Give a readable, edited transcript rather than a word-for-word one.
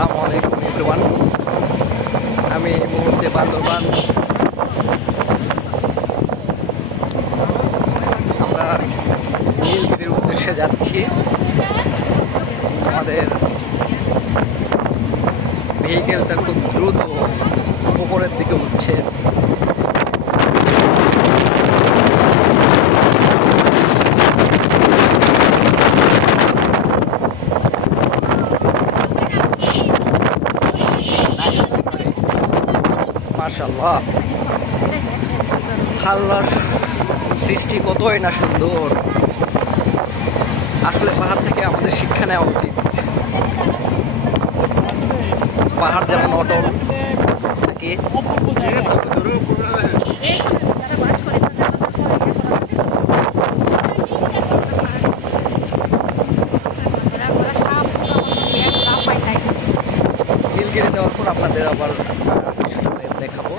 আসসালামু আলাইকুম এভরিওয়ান। আমি এই মুহূর্তে বান্দরবান। আমরা নীলগিরির উদ্দেশ্যে যাচ্ছি। আমাদের ভেহিকেলটা খুব দ্রুত উপরের দিকে উঠছে। মাশাআল্লাহ, আল্লাহর সৃষ্টি কতই না সুন্দর। আসলে পাহাড় থেকে আমাদের শিক্ষা নেওয়া উচিত। পাহাড় যেমন অটল থাকে, নীলগিরি দেওয়ার পর আপনাদের আবার দেখাবো।